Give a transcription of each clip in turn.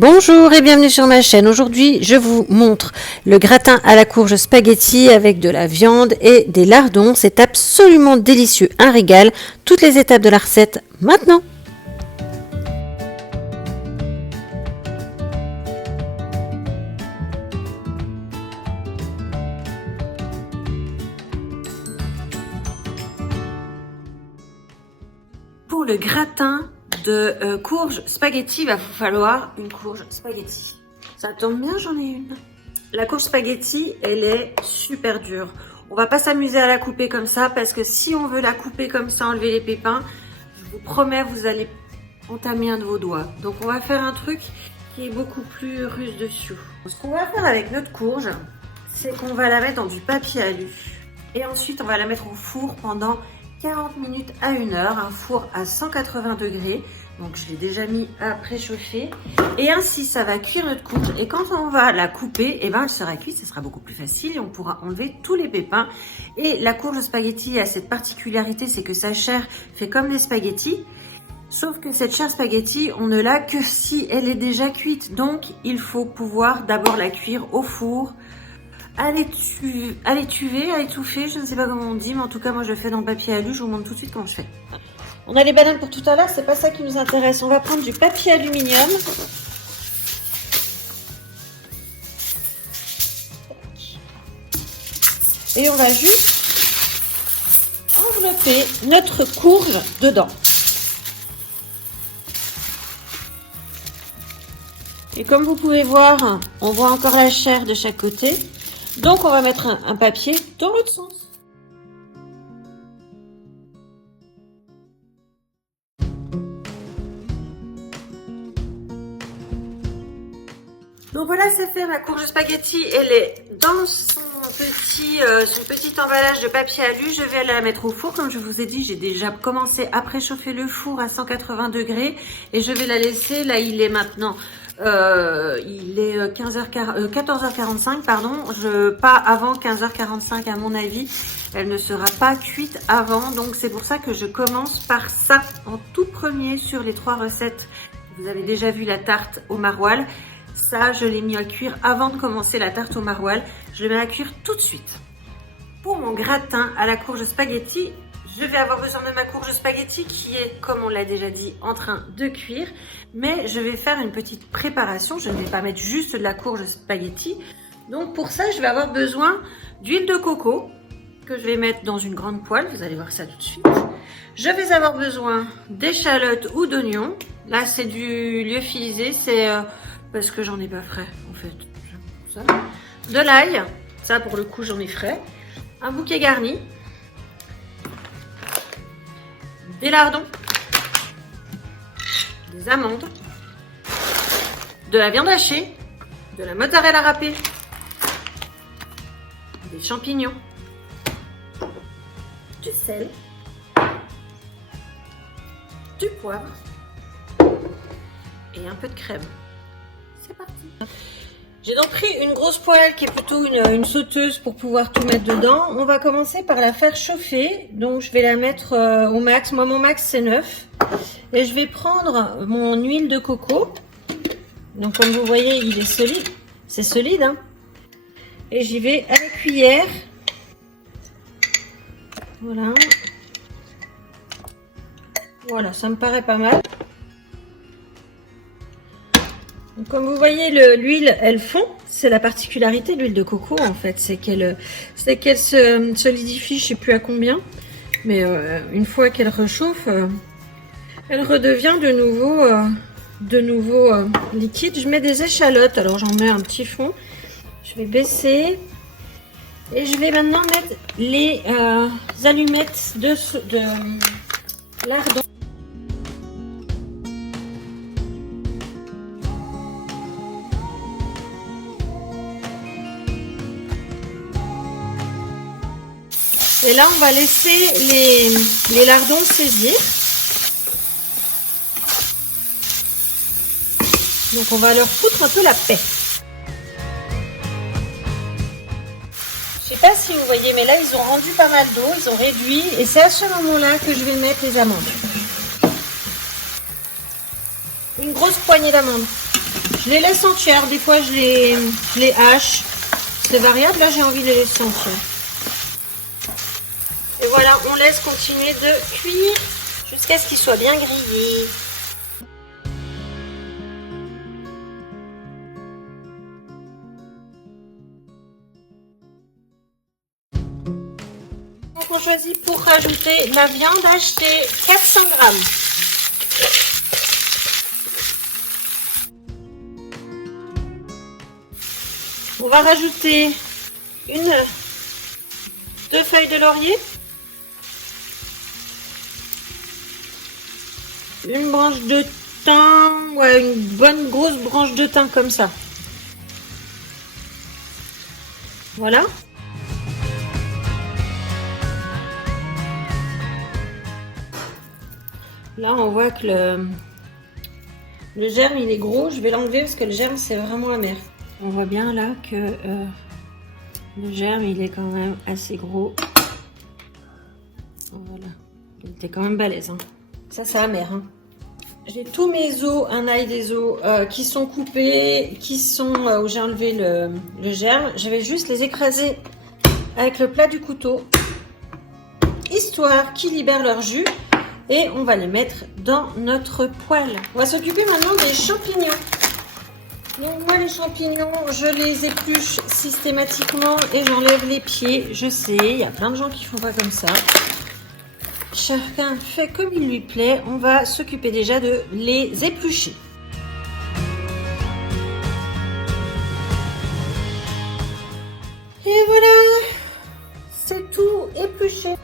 Bonjour et bienvenue sur ma chaîne. Aujourd'hui, je vous montre le gratin à la courge spaghetti avec de la viande et des lardons. C'est absolument délicieux, un régal. Toutes les étapes de la recette maintenant. Pour le gratin de courge spaghetti, il va vous falloir une courge spaghetti. Ça tombe bien, j'en ai une. La courge spaghetti, elle est super dure. On va pas s'amuser à la couper comme ça parce que si on veut la couper comme ça, enlever les pépins, je vous promets, vous allez entamer un de vos doigts. Donc on va faire un truc qui est beaucoup plus russe dessus. Ce qu'on va faire avec notre courge, c'est qu'on va la mettre dans du papier alu. Et ensuite, on va la mettre au four pendant 40 minutes à 1 heure, un four à 180 degrés. Donc je l'ai déjà mis à préchauffer. Et ainsi, ça va cuire notre courge. Et quand on va la couper, eh ben, elle sera cuite, ça sera beaucoup plus facile et on pourra enlever tous les pépins. Et la courge spaghetti a cette particularité, c'est que sa chair fait comme des spaghettis. Sauf que cette chair spaghetti, on ne l'a que si elle est déjà cuite. Donc il faut pouvoir d'abord la cuire au four. À l'étuver, à étouffer, je ne sais pas comment on dit, mais en tout cas moi je le fais dans le papier alu, je vous montre tout de suite comment je fais. On a les bananes pour tout à l'heure, c'est pas ça qui nous intéresse. On va prendre du papier aluminium. Et on va juste envelopper notre courge dedans. Et comme vous pouvez voir, on voit encore la chair de chaque côté. Donc on va mettre un papier dans l'autre sens. Donc voilà, c'est fait, ma courge spaghetti, elle est dans son petit emballage de papier alu. Je vais la mettre au four. Comme je vous ai dit, j'ai déjà commencé à préchauffer le four à 180 degrés et je vais la laisser, là il est maintenant... il est 14h45, pardon, pas avant 15h45 à mon avis, elle ne sera pas cuite avant, donc c'est pour ça que je commence par ça en tout premier sur les 3 recettes. Vous avez déjà vu la tarte au maroilles, ça je l'ai mis à cuire avant de commencer la tarte au maroilles, je le mets à cuire tout de suite. Pour mon gratin à la courge spaghetti, je vais avoir besoin de ma courge spaghetti qui est, comme on l'a déjà dit, en train de cuire. Mais je vais faire une petite préparation. Je ne vais pas mettre juste de la courge spaghetti. Donc pour ça, je vais avoir besoin d'huile de coco que je vais mettre dans une grande poêle. Vous allez voir ça tout de suite. Je vais avoir besoin d'échalotes ou d'oignons. Là, c'est du lyophilisé. C'est parce que j'en ai pas frais, en fait. Ça. De l'ail. Ça, pour le coup, j'en ai frais. Un bouquet garni. Des lardons, des amandes, de la viande hachée, de la mozzarella râpée, des champignons, du sel, du poivre et un peu de crème. C'est parti. J'ai donc pris une grosse poêle qui est plutôt une sauteuse pour pouvoir tout mettre dedans. On va commencer par la faire chauffer. Donc je vais la mettre au max. Moi mon max c'est 9. Et je vais prendre mon huile de coco. Donc comme vous voyez il est solide. C'est solide hein. Et j'y vais à la cuillère. Voilà. Voilà, ça me paraît pas mal. Donc, comme vous voyez, l'huile, elle fond. C'est la particularité de l'huile de coco, en fait. C'est qu'elle se solidifie, je ne sais plus à combien. Mais une fois qu'elle rechauffe, elle redevient de nouveau liquide. Je mets des échalotes. Alors, j'en mets un petit fond. Je vais baisser. Et je vais maintenant mettre les allumettes de lardons. Et là, on va laisser les lardons saisir. Donc, on va leur foutre un peu la paix. Je sais pas si vous voyez, mais là, ils ont rendu pas mal d'eau. Ils ont réduit. Et c'est à ce moment-là que je vais mettre les amandes. Une grosse poignée d'amandes. Je Je les laisse entières, des fois je les hache. C'est variable, là j'ai envie de les laisser entières. Et voilà, on laisse continuer de cuire jusqu'à ce qu'ils soient bien grillés. Donc on choisit pour rajouter la viande achetée 400 grammes. On va rajouter deux feuilles de laurier, une branche de thym, ouais, une bonne grosse branche de thym comme ça. Voilà. Là, on voit que le germe, il est gros. Je vais l'enlever parce que le germe, c'est vraiment amer. On voit bien là que le germe, il est quand même assez gros. Voilà. Il était quand même balèze. Hein. Ça, c'est amer. Hein. J'ai tous mes os, un ail des os qui sont coupés, où j'ai enlevé le germe. Je vais juste les écraser avec le plat du couteau, histoire qu'ils libèrent leur jus. Et on va les mettre dans notre poêle. On va s'occuper maintenant des champignons. Donc moi les champignons, je les épluche systématiquement et j'enlève les pieds. Je sais, il y a plein de gens qui font pas comme ça. Chacun fait comme il lui plaît. On va s'occuper déjà de les éplucher. Et voilà, c'est tout épluché.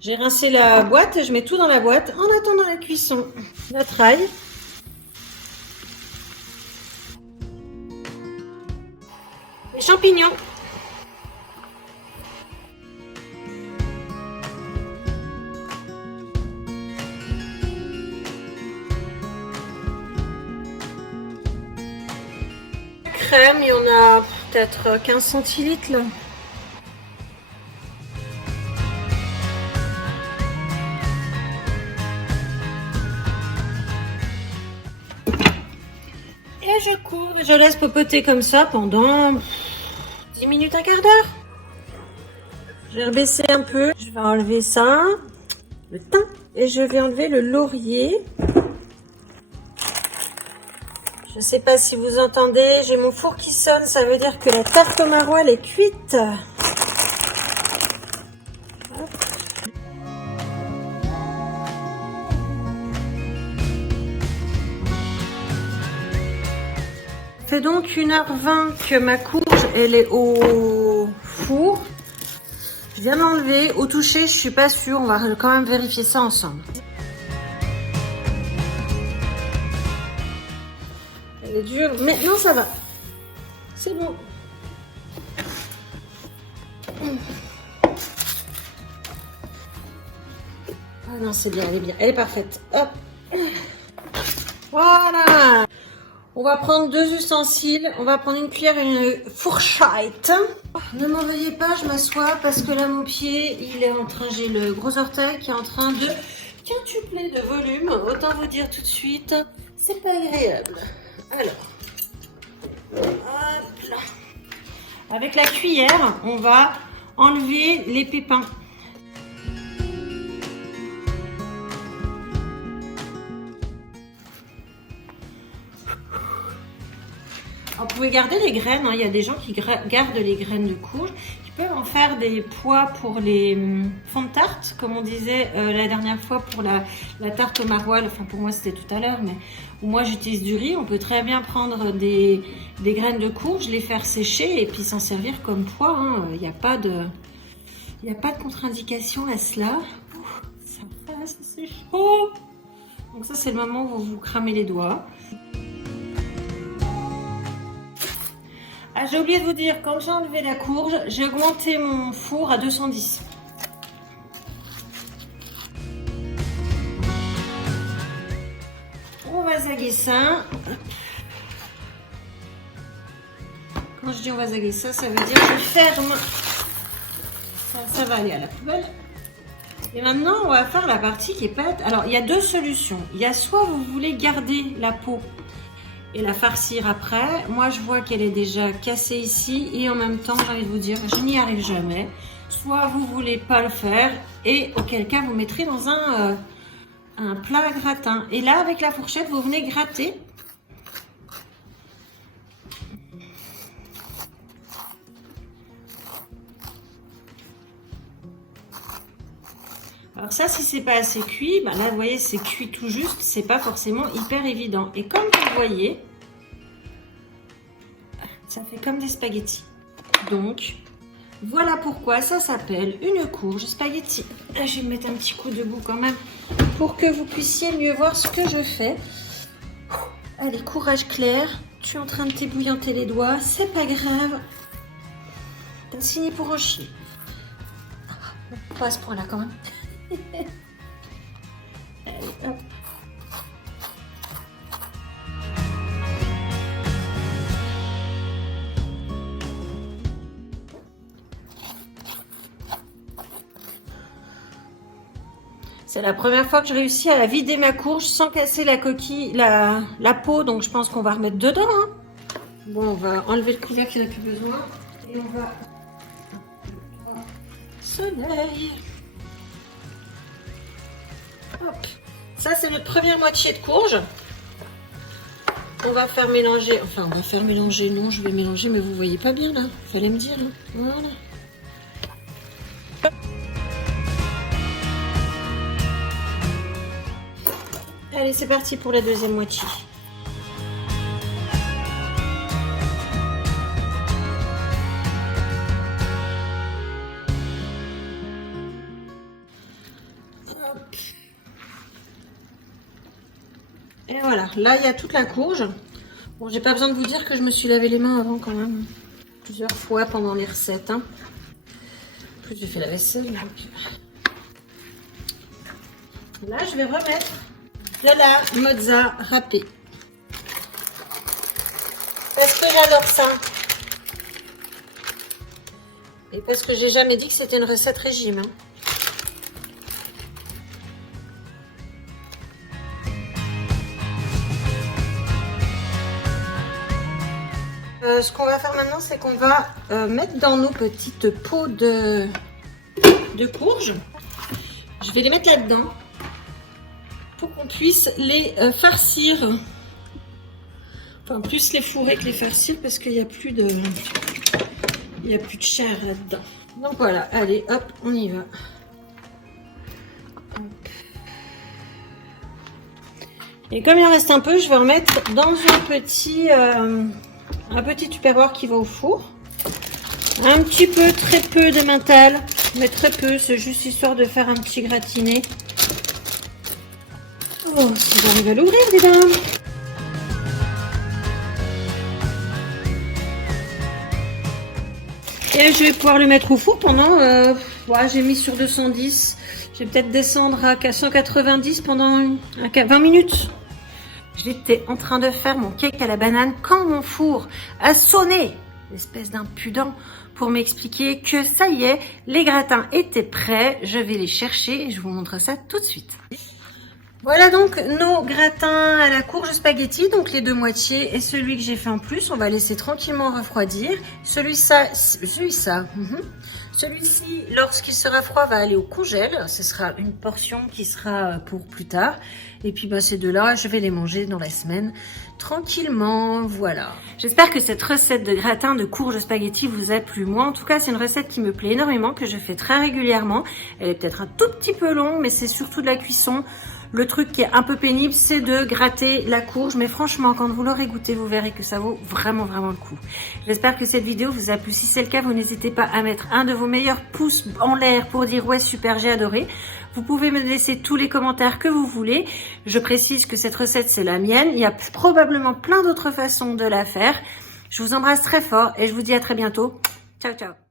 J'ai rincé la boîte, je mets tout dans la boîte en attendant la cuisson. Notre ail. Les champignons. La crème, il y en a peut-être 15 centilitres là. Et je couvre et je laisse popoter comme ça pendant 10 minutes, un quart d'heure. Je vais rebaisser un peu. Je vais enlever ça, le thym, et je vais enlever le laurier. Je ne sais pas si vous entendez, j'ai mon four qui sonne, ça veut dire que la tarte au maroilles est cuite. Ça fait donc 1h20 que ma courge elle est au four. Je viens l'enlever. Au toucher, je suis pas sûre. On va quand même vérifier ça ensemble. Elle est dure, mais non, ça va. C'est bon. Ah non, c'est bien, elle est bien. Elle est parfaite. Hop. Voilà. On va prendre deux ustensiles. On va prendre une cuillère et une fourchette. Ne m'en veuillez pas, je m'assois parce que là, mon pied, il est en train, j'ai le gros orteil qui est en train de quintupler de volume. Autant vous dire tout de suite, c'est pas agréable. Alors, hop là. Avec la cuillère, on va enlever les pépins. Vous pouvez garder les graines, hein. Il y a des gens qui gardent les graines de courge, qui peuvent en faire des pois pour les fonds de tarte, comme on disait la dernière fois pour la tarte au maroilles, enfin pour moi c'était tout à l'heure, mais où moi j'utilise du riz, on peut très bien prendre des graines de courge, les faire sécher et puis s'en servir comme pois, hein. Il n'y a pas de contre-indication à cela. Ça passe, c'est chaud. Donc ça c'est le moment où vous cramez les doigts. Ah, j'ai oublié de vous dire, quand j'ai enlevé la courge, j'ai augmenté mon four à 210. On va zaguer ça. Quand je dis on va zaguer ça, ça veut dire je ferme. Ça va aller à la poubelle. Et maintenant, on va faire la partie qui est pâte. Alors, il y a deux solutions. Il y a soit vous voulez garder la peau et la farcir après. Moi, je vois qu'elle est déjà cassée ici. Et en même temps, j'ai envie de vous dire, je n'y arrive jamais. Soit vous voulez pas le faire. Et auquel cas, vous mettrez dans un plat à gratin. Et là, avec la fourchette, vous venez gratter. Alors ça, si c'est pas assez cuit, ben là, vous voyez, c'est cuit tout juste. C'est pas forcément hyper évident. Et comme vous voyez, ça fait comme des spaghettis. Donc, voilà pourquoi ça s'appelle une courge spaghetti. Là, je vais me mettre un petit coup debout quand même pour que vous puissiez mieux voir ce que je fais. Allez, courage Claire. Tu es en train de t'ébouillanter les doigts. C'est pas grave. T'as signé pour en chier. Pas à ce point-là quand même. Allez, hop. C'est la première fois que je réussis à vider ma courge sans casser la coquille, la peau, donc je pense qu'on va remettre dedans. Hein. Bon, on va enlever le couvercle, il n'y en a plus besoin. Et on va... Soleil. Hop. Ça, c'est notre première moitié de courge. On va faire mélanger, enfin, on va faire mélanger, non, je vais mélanger, mais vous voyez pas bien là. Fallait me dire, hein. Voilà. Allez, c'est parti pour la deuxième moitié. Hop. Et voilà, là il y a toute la courge. Bon, j'ai pas besoin de vous dire que je me suis lavé les mains avant quand même. Plusieurs fois pendant les recettes. Hein. En plus, j'ai fait la vaisselle. Donc... Là, je vais remettre de la mozza râpée. Parce que j'adore ça. Et parce que j'ai jamais dit que c'était une recette régime. Hein. Ce qu'on va faire maintenant, c'est qu'on va mettre dans nos petites pots de courge. Je vais les mettre là-dedans. Pour qu'on puisse les farcir, enfin plus les fourrer que les farcir parce qu'il n'y a plus de chair là-dedans. Donc voilà, allez hop, on y va. Hop. Et comme il en reste un peu, je vais en mettre dans un petit tupperware qui va au four. Un petit peu, très peu de mental, mais très peu, c'est juste histoire de faire un petit gratiné. Oh, si j'arrive à l'ouvrir, dis donc. Et je vais pouvoir le mettre au four pendant... ouais, j'ai mis sur 210. Je vais peut-être descendre à 190 pendant 20 minutes. J'étais en train de faire mon cake à la banane quand mon four a sonné. Espèce d'impudent pour m'expliquer que ça y est, les gratins étaient prêts. Je vais les chercher et je vous montre ça tout de suite. Voilà donc nos gratins à la courge spaghetti, donc les deux moitiés et celui que j'ai fait en plus, on va laisser tranquillement refroidir. Celui-ci, lorsqu'il sera froid, va aller au congèle. Ce sera une portion qui sera pour plus tard. Et puis ces deux-là, je vais les manger dans la semaine tranquillement. Voilà. J'espère que cette recette de gratin de courge spaghetti vous a plu. Moi, en tout cas, c'est une recette qui me plaît énormément, que je fais très régulièrement. Elle est peut-être un tout petit peu longue, mais c'est surtout de la cuisson. Le truc qui est un peu pénible, c'est de gratter la courge. Mais franchement, quand vous l'aurez goûté, vous verrez que ça vaut vraiment, vraiment le coup. J'espère que cette vidéo vous a plu. Si c'est le cas, vous n'hésitez pas à mettre un de vos meilleurs pouces en l'air pour dire « Ouais, super, j'ai adoré ». Vous pouvez me laisser tous les commentaires que vous voulez. Je précise que cette recette, c'est la mienne. Il y a probablement plein d'autres façons de la faire. Je vous embrasse très fort et je vous dis à très bientôt. Ciao, ciao.